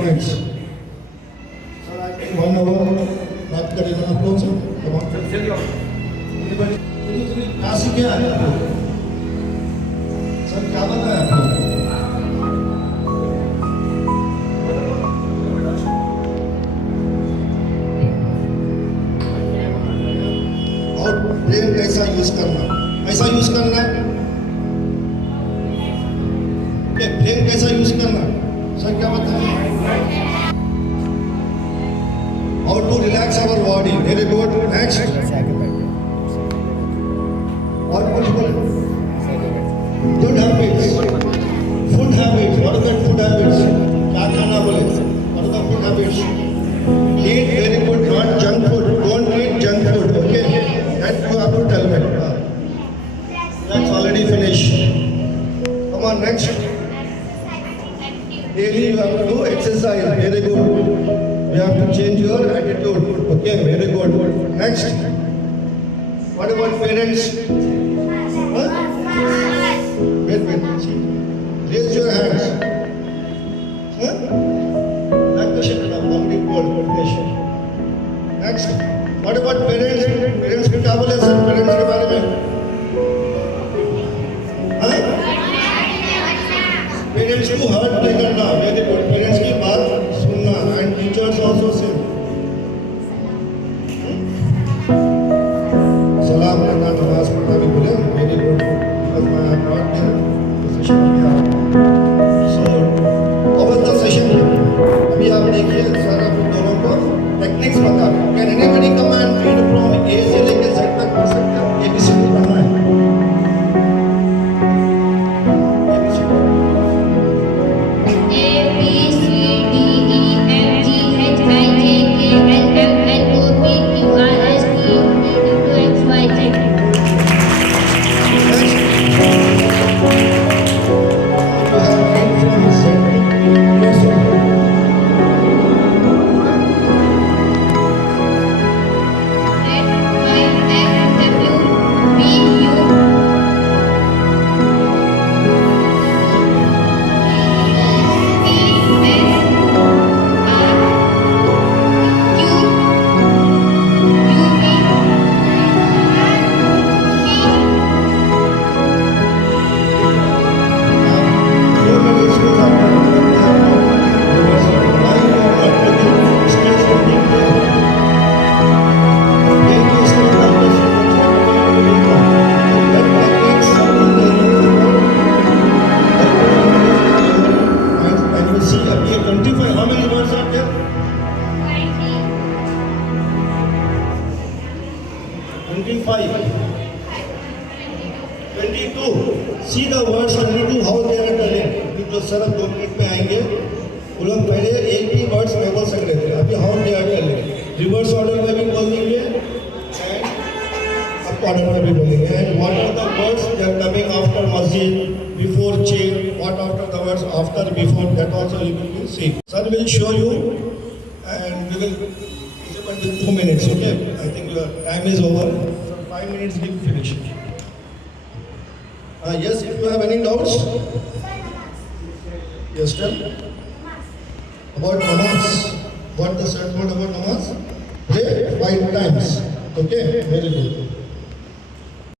points. Sir, I think 1 hour बात करेंगे आप लोग से. Come on. कहाँ से क्या है आपको? सर क्या बताया आपको? और ब्रेन कैसा यूज करना? कैसा यूज करना है? ब्रेन कैसा यूज करना? सर क्या बताया? How to relax our body. Very good. Next. What possible? Good habits. Food habits. What are the food habits? क्या खाना बोले? What are the food habits? Eat very good, not junk food. Don't eat junk food. Okay? That you have to tell me. That's already finished. Come on, next. Daily you have to do exercise. Very good. You have to change your attitude. Okay, very good. Next. What about parents? Huh? Wait. Raise your hands. Huh? Next. What about parents? Parents के क्या बोले sir? Parents के बारे में? हाँ? Parents को hurt नहीं करना. Very good. Parents की बात सुनना. And teachers also say. सलाम करना, नमाज पढ़ना भी बोले. Very good. Because I have not been to session किया. So, over the session, अभी आप देखिए सर आप दोनों को टेक्निक्स बता. Can anybody come and read from A से लेकर Z तक पढ़ सकते हैं? ABCD पढ़ना है. See the words and read how they are telling. जो सर 2 मिनट में आएंगे वो लोग पहले एक भी वर्ड्स नहीं बोल सकते थे. अभी how they are telling. Reverse order में भी बोल देंगे and अप ऑर्डर में भी बोलेंगे. And what are the words they are coming after masjid, before chain, what after the words after, before, that also you will see. Sir will show you and we will with 2 minutes. Okay, I think your time is over. So 5 minutes we will finish. Yes, if you have any doubts. Yes, tell. About namaz. What the sir told about namaz? Pray 5 times. Okay, very good.